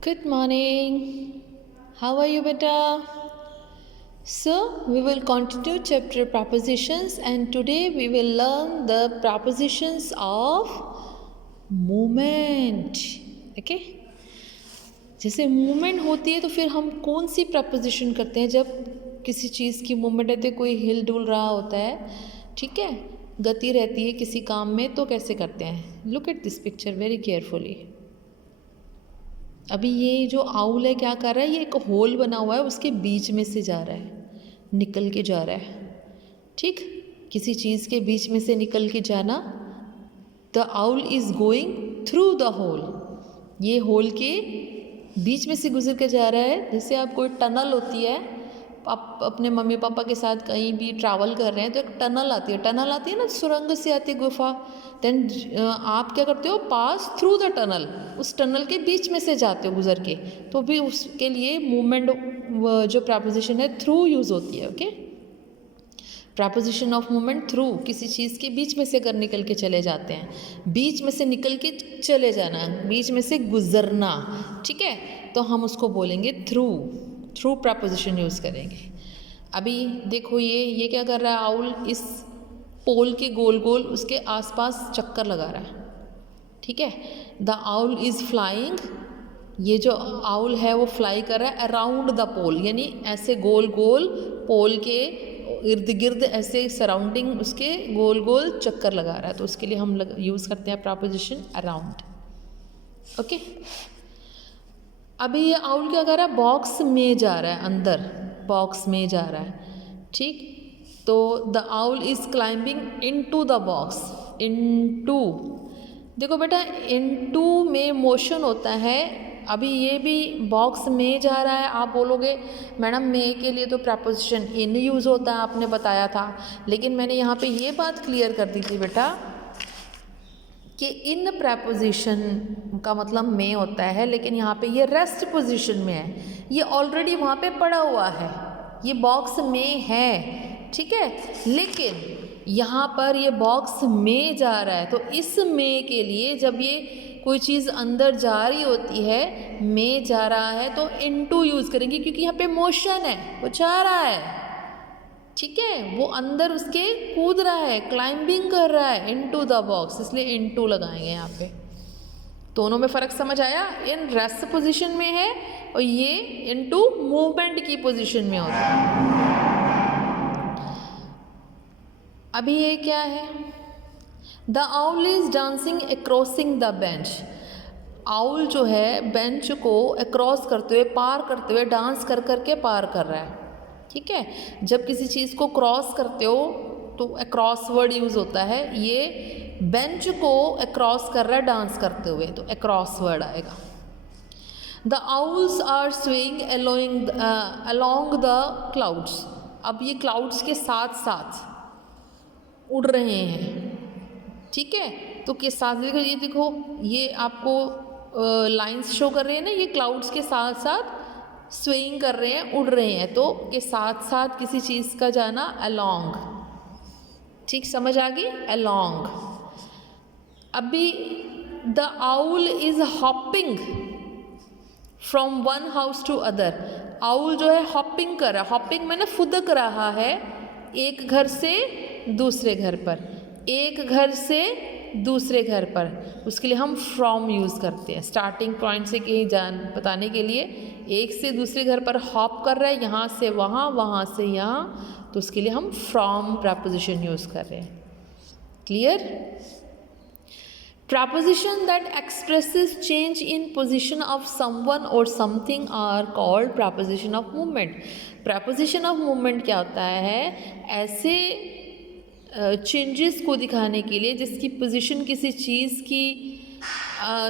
Good morning. How are you, beta? So, we will continue chapter prepositions and today we will learn the prepositions of movement. Okay? जैसे movement होती है तो फिर हम कौन सी preposition करते हैं जब किसी चीज़ की मूवमेंट रहती है, कोई हिल डुल रहा होता है, ठीक है, गति रहती है किसी काम में, तो कैसे करते हैं? Look at this picture very carefully. अभी ये जो आउल है क्या कर रहा है, ये एक होल बना हुआ है, उसके बीच में से जा रहा है, निकल के जा रहा है, ठीक, किसी चीज़ के बीच में से निकल के जाना। The owl is going through the hole, ये होल के बीच में से गुजर के जा रहा है। जैसे आप कोई टनल होती है, आप अपने मम्मी पापा के साथ कहीं भी ट्रैवल कर रहे हैं तो एक टनल आती है, ना, सुरंग से आती है गुफा। देन आप क्या करते हो, पास थ्रू द टनल, उस टनल के बीच में से जाते हो गुजर के, तो भी उसके लिए मूवमेंट जो प्रपोजिशन है थ्रू यूज़ होती है। Okay, preposition of movement through, किसी चीज़ के बीच में से अगर निकल के चले जाते हैं, बीच में से निकल के चले जाना, बीच में से गुजरना, ठीक है, तो हम उसको बोलेंगे थ्रू। थ्रू प्रपोजिशन यूज़ करेंगे। अभी देखो ये क्या कर रहा है, आउल इस पोल के गोल गोल उसके आसपास चक्कर लगा रहा है, ठीक है। द आउल इज़ फ्लाइंग, ये जो आउल है वो फ्लाई कर रहा है अराउंड द पोल, यानी ऐसे गोल गोल पोल के इर्द गिर्द ऐसे सराउंडिंग उसके गोल गोल चक्कर लगा रहा है, तो उसके लिए हम यूज़ करते हैं प्रपोजिशन अराउंड। ओके, अभी ये आउल क्या कर रहा है, बॉक्स में जा रहा है, अंदर बॉक्स में जा रहा है, ठीक। तो the owl is climbing into the box, into, देखो बेटा इनटू में मोशन होता है। अभी ये भी बॉक्स में जा रहा है, आप बोलोगे मैडम में के लिए तो प्रपोजिशन इन यूज़ होता है, आपने बताया था, लेकिन मैंने यहाँ पे ये बात क्लियर कर दी थी बेटा कि इन प्रपोजिशन का मतलब में होता है, लेकिन यहाँ पे ये रेस्ट पोजीशन में है, ये ऑलरेडी वहाँ पे पड़ा हुआ है, ये बॉक्स में है, ठीक है, लेकिन यहाँ पर ये बॉक्स में जा रहा है, तो इस में के लिए जब ये कोई चीज़ अंदर जा रही होती है, में जा रहा है, तो इनटू यूज़ करेंगे, क्योंकि यहाँ पे मोशन है, वो जा रहा है, ठीक है, वो अंदर उसके कूद रहा है, क्लाइंबिंग कर रहा है इनटू द बॉक्स, इसलिए इनटू लगाएंगे यहाँ पे। दोनों में फ़र्क समझ आया, इन रेस्ट पोजीशन में है और ये इनटू मूवमेंट की पोजीशन में होता है। अभी ये क्या है, the owl is dancing acrossing the bench, owl जो है बेंच को अक्रॉस करते हुए, पार करते हुए, डांस कर करके पार कर रहा है, ठीक है। जब किसी चीज़ को क्रॉस करते हो तो अक्रॉस वर्ड यूज़ होता है, ये बेंच को अक्रॉस कर रहा है डांस करते हुए, तो अक्रॉस वर्ड आएगा। The owls are swaying along the clouds, अब ये क्लाउड्स के साथ साथ उड़ रहे हैं, ठीक है, तो के साथ ये देखो ये आपको लाइंस शो कर रहे हैं ना, ये क्लाउड्स के साथ साथ स्वेइंग कर रहे हैं, उड़ रहे हैं, तो के साथ साथ किसी चीज़ का जाना अलोंग, ठीक, समझ आ गई, अलोंग। अभी the owl is hopping from one house to other, owl जो है हॉपिंग कर रहा है, हॉपिंग मैंने फुदक रहा है एक घर से दूसरे घर पर, एक घर से दूसरे घर पर, उसके लिए हम फ्रॉम यूज़ करते हैं, स्टार्टिंग पॉइंट से कहीं बताने के लिए, एक से दूसरे घर पर हॉप कर रहा है, यहाँ से वहाँ, वहाँ से यहाँ, तो उसके लिए हम फ्रॉम प्रपोजिशन यूज़ कर रहे हैं। Clear? Preposition that expresses change in position of someone or something are called preposition of movement. Preposition of movement क्या होता है, ऐसे चेंजेस को दिखाने के लिए जिसकी पोजीशन किसी चीज़ की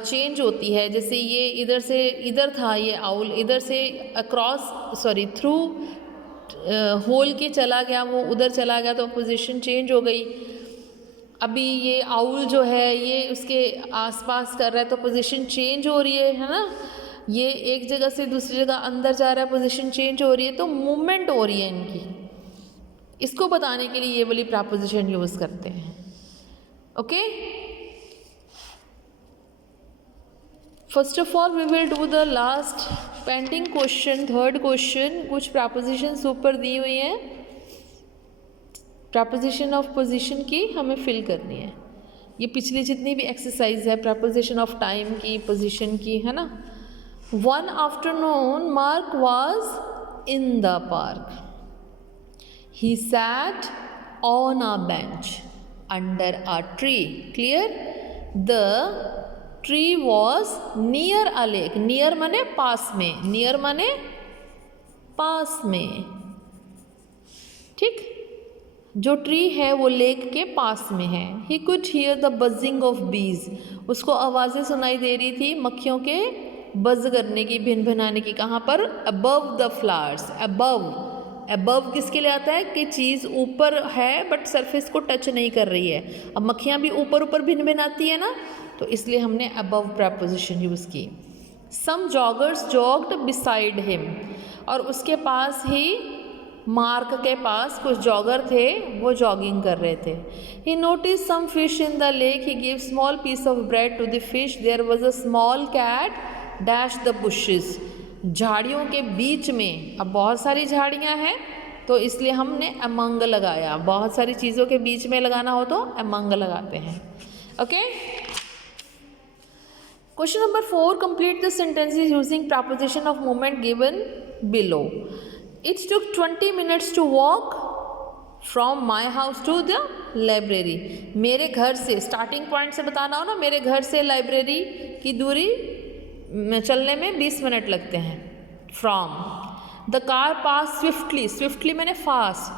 चेंज होती है, जैसे ये इधर से इधर था, ये आउल इधर से थ्रू होल के चला गया, वो उधर चला गया, तो पोजीशन चेंज हो गई। अभी ये आउल जो है ये उसके आसपास कर रहा है, तो पोजीशन चेंज हो रही है ना, ये एक जगह से दूसरी जगह अंदर जा रहा है, पोजीशन चेंज हो रही है, तो मूवमेंट हो रही है इनकी, इसको बताने के लिए ये वाली प्रपोजिशन यूज़ करते हैं। Okay, first of all we will do the last pending question, third question. कुछ प्रपोजिशंस ऊपर दी हुई हैं, प्रपोजिशन ऑफ पोजीशन की हमें फिल करनी है। ये पिछली जितनी भी एक्सरसाइज है प्रपोजिशन ऑफ टाइम की, पोजीशन की, है ना। One afternoon mark was in the park, he sat on a bench under a tree. Clear? The tree was near a lake. Near माने पास में, नियर माने पास में, ठीक। जो ट्री है वो लेक के पास में है। He could hear the buzzing of बीज, उसको आवाज़ें सुनाई दे रही थी मक्खियों के बज करने की, भिन भिनाने की। कहाँ पर? Above the flowers. Above, above किसके लिए आता है कि चीज़ ऊपर है बट सरफेस को टच नहीं कर रही है। अब मक्खियाँ भी ऊपर ऊपर भिन भिनाती है ना, तो इसलिए हमने अबव प्रपोजिशन यूज़ की। सम जॉगर्स जॉग्ड बिसाइड हिम, और उसके पास ही, मार्क के पास कुछ जॉगर थे, वो जॉगिंग कर रहे थे। He notice some fish in the lake, he give small piece of bread to the fish, there was a small cat dash the bushes. झाड़ियों के बीच में, अब बहुत सारी झाड़ियाँ हैं तो इसलिए हमने अमंग लगाया। बहुत सारी चीज़ों के बीच में लगाना हो तो अमंग लगाते हैं। Okay, question number 4, complete the sentences using preposition of movement given below. It took 20 minutes to walk from my house to the library. मेरे घर से, स्टार्टिंग पॉइंट से बताना हो ना, मेरे घर से लाइब्रेरी की दूरी चलने में 20 मिनट लगते हैं। From the car pass swiftly, swiftly मैंने फास्ट,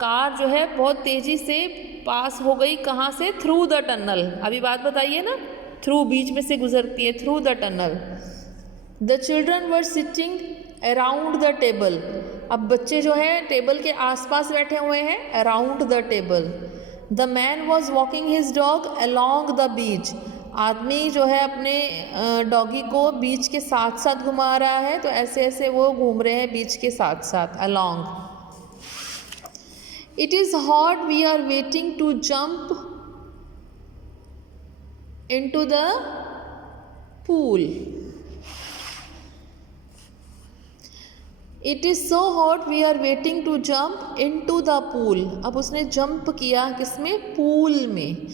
कार जो है बहुत तेज़ी से पास हो गई। कहाँ से? Through the tunnel. अभी बात बताइए ना, थ्रू बीच में से गुजरती है, through the tunnel. The children were sitting around the table, अब बच्चे जो है टेबल के आसपास बैठे हुए हैं, around the table. The man was walking his dog along the beach, आदमी जो है अपने डॉगी को बीच के साथ साथ घुमा रहा है, तो ऐसे ऐसे वो घूम रहे हैं बीच के साथ साथ, along. It is hot we are waiting to jump into the pool. It is so hot we are waiting to jump in to the pool, अब उसने जंप किया किसमें? पूल में।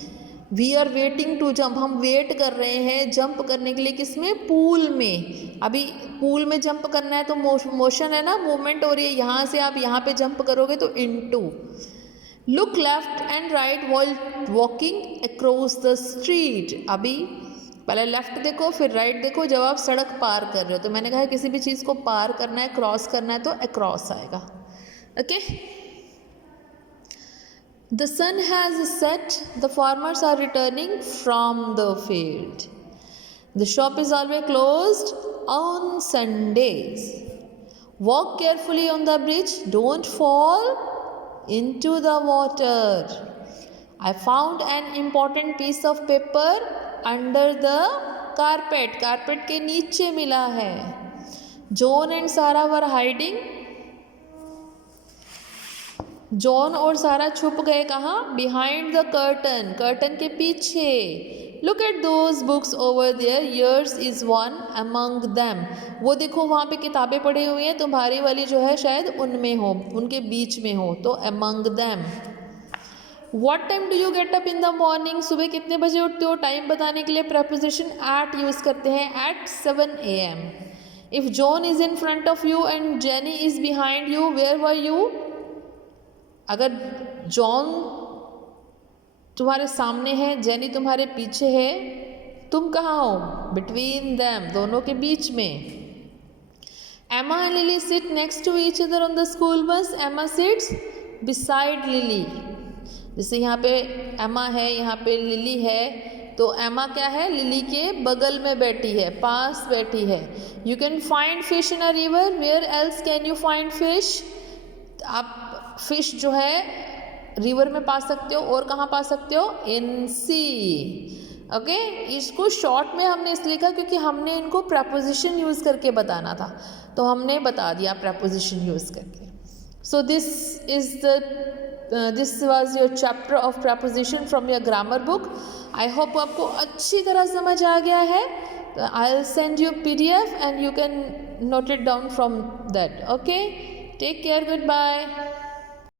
We are waiting to jump, हम wait कर रहे हैं jump करने के लिए, किसमें? पूल में। अभी पूल में जंप करना है तो मोशन है ना, मूवमेंट हो रही है। यहाँ से आप यहाँ पे जंप करोगे तो into. Look left and right while walking across the street, अभी पहले लेफ्ट देखो फिर राइट देखो जब आप सड़क पार कर रहे हो। तो मैंने कहा किसी भी चीज़ को पार करना है, क्रॉस करना है तो अक्रॉस आएगा। Okay, the sun has set, the farmers are returning from the field, the shop is always closed on Sundays, walk carefully on the bridge, don't fall into the water, I found an important piece of paper under the carpet, carpet के नीचे मिला है। John and सारा वर hiding, John और सारा छुप गए कहाँ? बिहाइंड द कर्टन, कर्टन के पीछे। Look at those books over there, yours is one among them, वो देखो वहाँ पे किताबें पढ़ी हुई हैं, तुम्हारी वाली जो है शायद उनमें हो, उनके बीच में हो, तो among them. What time do you get up in the morning? सुबह कितने बजे उठते हो? टाइम बताने के लिए preposition at यूज़ करते हैं, at 7 AM. If John is in front of you and Jenny is behind you, where were you? अगर जॉन तुम्हारे सामने है, जेनी तुम्हारे पीछे है, तुम कहाँ हो? Between them, दोनों के बीच में। Emma and Lily sit next to each other on the school bus. Emma sits beside Lily. जैसे यहाँ पे एमा है, यहाँ पे लिली है, तो एमा क्या है? लिली के बगल में बैठी है, पास बैठी है। You can find fish in a river, where else can you find fish? आप फिश जो है रिवर में पा सकते हो, और कहाँ पा सकते हो? इन सी। ओके, इसको शॉर्ट में हमने इसलिए लिखा क्योंकि हमने इनको प्रपोजिशन यूज़ करके बताना था, तो हमने बता दिया प्रपोजिशन यूज़ करके। So this was your chapter of preposition from your grammar book. I hope आपको अच्छी तरह समझ आ गया है। I'll send you PDF and you can note it down from that. Okay, take care, goodbye.